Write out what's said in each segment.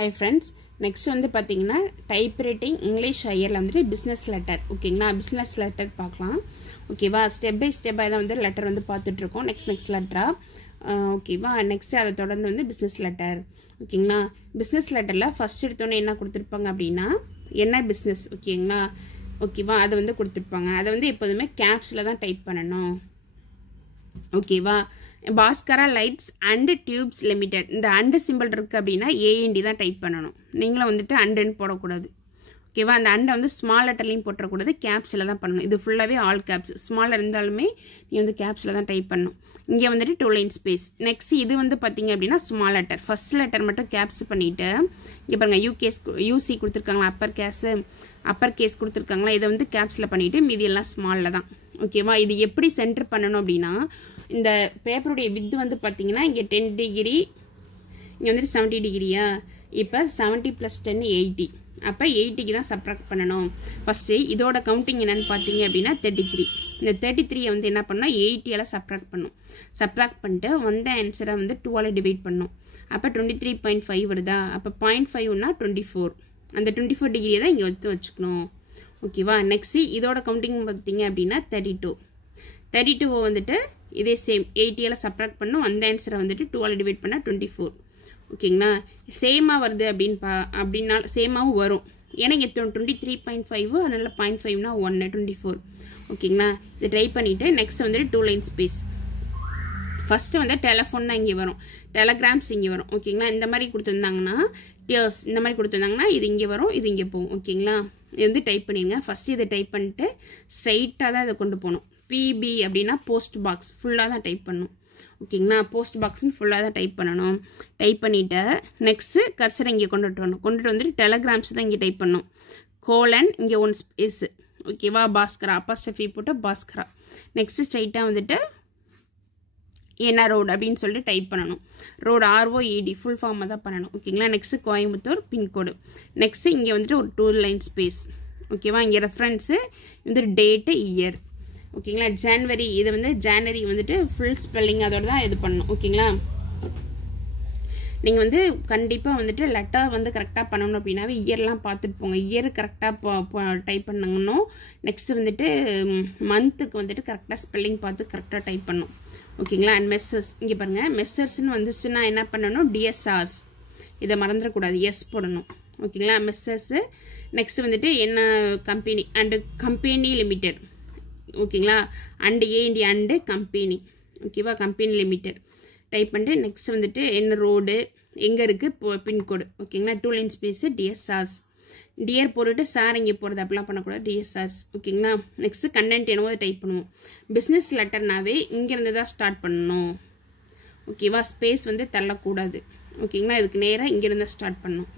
Hi friends, next வந்து பாத்தீங்கன்னா typewriting English ஹையர்ல வந்து பிசினஸ் லெட்டர் ஓகேங்களா பிசினஸ் லெட்டர் பார்க்கலாம் ஓகேவா ஸ்டெப் பை ஸ்டெப்பா தான் வந்து லெட்டர் வந்து பார்த்துட்டு இருக்கோம் நெக்ஸ்ட் லெட்டரா ஓகேவா நெக்ஸ்ட் அத தொடர்ந்து வந்து பிசினஸ் லெட்டர் ஓகேங்களா பிசினஸ் லெட்டர்ல ஃபர்ஸ்ட் எடுத்தோனே என்ன கொடுத்திருப்பாங்க அப்படினா என்ன பிசினஸ் ஓகேங்களா ஓகேவா அது வந்து கொடுத்திருப்பாங்க அது வந்து எப்பவுமே கேப்ஸ்ல தான் டைப் பண்ணனும் ஓகேவா Bhaskara Lights and Tubes Limited இந்த and சிம்பிள் இருக்கு அப்படினா AND தான் டைப் பண்ணனும் நீங்களே வந்துட்டு and ன்னு போட கூடாது ஓகேவா அந்த and வந்து ஸ்மால் லெட்டர்லயும் போட்ற கூடாது கேப்ஸ்ல தான் பண்ணனும் இது ஃபுல்லாவே ஆல் கேப்ஸ் ஸ்மால் இருந்தாலுமே நீ வந்து கேப்ஸ்ல தான் டைப் பண்ணனும் இங்க வந்துட்டு டூ லைன் ஸ்பேஸ் நெக்ஸ்ட் இது வந்து பாத்தீங்க அப்படினா ஸ்மால் லெட்டர் ஃபர்ஸ்ட் லெட்டர் மட்டும் கேப்ஸ் பண்ணிட்டு இங்க பாருங்க UC கொடுத்திருக்காங்க அப்பர் கேஸ் கொடுத்திருக்காங்க இத வந்து கேப்ஸ்ல பண்ணிட்டு மீதி எல்லாம் ஸ்மால்ல தான் ஓகேவா இது எப்படி சென்டர் பண்ணனும் அப்படினா இந்த பேப்பரோட width வந்து பாத்தீங்கன்னா இங்க 10 டிகிரி இங்க வந்து 70 டிகிரியா இப்போ 70 + 10 80 அப்ப 80 க்கு தான் சப்ட்ராக்ட் பண்ணனும் ஃபர்ஸ்ட் இதோட கவுண்டிங் என்னன்னு பாத்தீங்க அப்படினா 33 இந்த 33 வந்து என்ன பண்ணா 80 ஆல சப்ட்ராக்ட் பண்ணனும் சப்ட்ராக்ட் பண்ணிட்டு வந்த ஆன்சரை வந்து 2 ஆல டிவைட் பண்ணனும் அப்ப 23.5 வருதா அப்ப 0.5 னா 24 அந்த 24 டிகிரி தான் இங்க வச்சுக்கணும் ஓகேவா நெக்ஸ்ட் இதோட கவுண்டிங் பாத்தீங்க அப்படினா 32 வந்துட்டு இதே சேம் 80 ஆல சப்ட்ராக்ட் பண்ணனும் அந்த ஆன்சரை வந்துட்டு 2 ஆல டிவைட் பண்ணா 24 ஓகேங்களா சேமா வருது அப்படினா சேமாவும் வரும் ஏனா இங்க 23.5 அதனால 0.5 னா 1 24 ஓகேங்களா இது ட்ரை பண்ணிட்டு நெக்ஸ்ட் வந்து டூ லைன் ஸ்பேஸ் ஃபர்ஸ்ட் வந்து டெலிபோன் தான் இங்க வரும் டெலிகிராம்ஸ் இங்க வரும் ஓகேங்களா இந்த மாதிரி கொடுத்திருந்தாங்கனா டியர்ஸ் இந்த மாதிரி கொடுத்திருந்தாங்கனா இது இங்க வரும் இது இங்க போகும் ஓகேங்களா இது வந்து டைப் பண்ணிடுங்க ஃபர்ஸ்ட் இத டைப் பண்ணிட்டு ஸ்ட்ரைட்டா தான் இத கொண்டு போணும் PB அப்படினா போஸ்ட் பாக்ஸ் ஃபுல்லா தான் டைப் பண்ணனும் ஓகேங்களா போஸ்ட் பாக்ஸ்னு ஃபுல்லா தான் டைப் பண்ணனும் டைப் பண்ணிட்டு நெக்ஸ்ட் கர்சர் இங்க கொண்டுட்டு வந்து டெலிகிராம்ஸ் தான் இங்க டைப் பண்ணனும் கோலன் இங்க ஒன் ஸ்பேஸ் ஓகேவா பாஸ்கரா அப்போஸ்ட்ரோஃபி போட்டு பாஸ்கரா நெக்ஸ்ட் ஸ்ட்ரைட்டா வந்துட்டு என்ன ரோட் அப்படினு சொல்லிட்டு டைப் பண்ணனும் ரோட் ROAD ஃபுல் ஃபார்மா தான் பண்ணனும் ஓகேங்களா next Coimbatore pin code next இங்க வந்துட்டு ஒரு டூ லைன் ஸ்பேஸ் ஓகேவா இங்க ரெஃபரன்ஸ் இந்த டேட் இயர் ஓகேங்களா ஜனவரி இது வந்து ஜனவரி வந்துட்டு ஃபுல் ஸ்பெல்லிங் அதோட தான் இது பண்ணனும் ஓகேங்களா நீங்க வந்து கண்டிப்பா வந்துட்டு லெட்டர் வந்து கரெக்ட்டா பண்ணனும் அப்படினாவே இயர்லாம் பார்த்துட்டு போங்க இயர் கரெக்ட்டா டைப் பண்ணனும்னோ நெக்ஸ்ட் வந்துட்டு மந்த்க்கு வந்துட்டு கரெக்ட்டா ஸ்பெல்லிங் பார்த்து கரெக்ட்டா டைப் பண்ணனும் ஓகேங்களா and மெசர்ஸ் இங்க பாருங்க மெசர்ஸ்னு வந்துச்சுனா என்ன பண்ணனும் DSRs இத மறந்துற கூடாது எஸ் போடணும் ஓகேங்களா மெசர்ஸ் நெக்ஸ்ட் வந்துட்டு என்ன கம்பெனி and கம்பெனி லிமிடெட் ஓகேங்களா and AND and கம்பெனி ஓகேவா கம்பெனி லிமிடெட் டைப் பண்ணிட்டு நெக்ஸ்ட் வந்துட்டு என்ன ரோட் எங்க இருக்கு பின் கோட் ஓகேங்களா two line space DSRs dear போட்டுட்டு சார் இங்க போறது அப்படிலாம் பண்ண கூடாது DSRs ஓகேங்களா நெக்ஸ்ட் கண்டென்ட் என்னவோ டைப் பண்ணுவோம் பிசினஸ் லெட்டர்னாவே இங்க இருந்து தான் ஸ்டார்ட் பண்ணனும் ஓகேவா ஸ்பேஸ் வந்து தள்ள கூடாது ஓகேங்களா இதுக்கு நேரா இங்க இருந்து ஸ்டார்ட் பண்ணனும்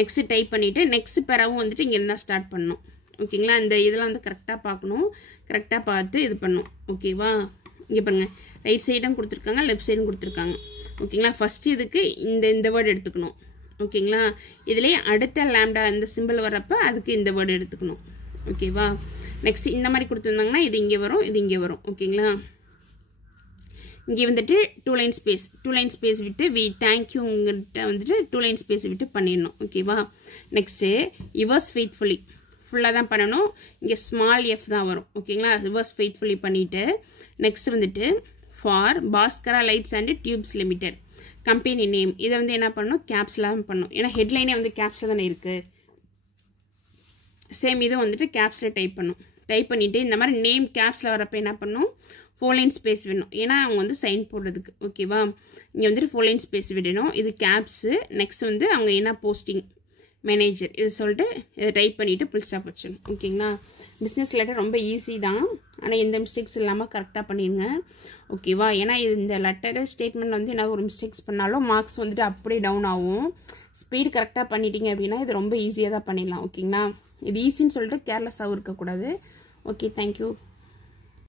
நெக்ஸ்ட் டைப் பண்ணிட்டு நெக்ஸ்ட் பேராவும் வந்துட்டு இங்க இருந்து ஸ்டார்ட் பண்ணனும் ஓகேங்களா இந்த இதெல்லாம் வந்து கரெக்ட்டா பார்க்கணும் கரெக்ட்டா பார்த்து இது பண்ணனும் ஓகேவா இங்க பாருங்க ரைட் சைடும் கொடுத்திருக்காங்க லெஃப்ட் சைடும் கொடுத்திருக்காங்க ஓகேங்களா ஃபர்ஸ்ட் இதுக்கு இந்த வேர்ட் எடுத்துக்கணும் ஓகேங்களா இதுலயே அடுத்த லாம்டா இந்த சிம்பல் வரப்ப அதுக்கு இந்த வேர்ட் எடுத்துக்கணும் ஓகேவா நெக்ஸ்ட் இந்த மாதிரி கொடுத்திருந்தாங்கன்னா இது இங்க வரும் ஓகேங்களா இங்க வந்துட்டு டூ லைன் ஸ்பேஸ் விட்டு we thank you ங்கட்ட வந்துட்டு டூ லைன் ஸ்பேஸ் விட்டு பண்ணிரணும் ஓகேவா நெக்ஸ்ட் yours faithfully ஃபுல்லா தான் பண்ணனும் இங்க ஸ்மால் f தான் வரும் ஓகேங்களா yours faithfully பண்ணிட்டு நெக்ஸ்ட் வந்துட்டு for Bhaskara Lights and Tubes Limited company name இத வந்து என்ன பண்ணனும் கேப்ஸ்ல தான் பண்ணனும் ஏனா ஹெட்லைனே வந்து கேப்ஸ்ல தான இருக்கு சேம் இது வந்துட்டு கேப்ஸ்ல டைப் பண்ணனும் டைப் பண்ணிட்டு இந்த மாதிரி நேம் கேப்ஸ்ல வரப்ப என்ன பண்ணனும் 4 லைன் ஸ்பேஸ் வேணும் ஏனா அவங்க வந்து சைன் போடுறதுக்கு ஓகேவா இங்க வந்து 4 லைன் ஸ்பேஸ் விடணும் இது கேப்ஸ் நெக்ஸ்ட் வந்து அவங்க என்ன போஸ்டிங் மேனேஜர் இது சொல்லிட்டு இத டைப் பண்ணிட்டு ஃபுல் ஸ்டாப் வச்சிடணும் ஓகேங்களா பிசினஸ் லெட்டர் ரொம்ப ஈஸி தான் ஆனா எந்த மிஸ்டேக்ஸ் இல்லாம கரெக்ட்டா பண்ணிருங்க ஓகேவா ஏனா இந்த லெட்டர் ஸ்டேட்மென்ட்ல வந்து என்ன ஒரு மிஸ்டேக்ஸ் பண்ணாலும் மார்க்ஸ் வந்துட்டு அப்படியே டவுன் ஆகும் ஸ்பீட் கரெக்ட்டா பண்ணிட்டீங்க அப்படினா இது ரொம்ப ஈஸியா தான் பண்ணிடலாம் ஓகேங்களா இது ஈஸின்னு சொல்லிட்டு கேர்லெஸ்ஸா இருக்க கூடாது ஓகே थैंक यू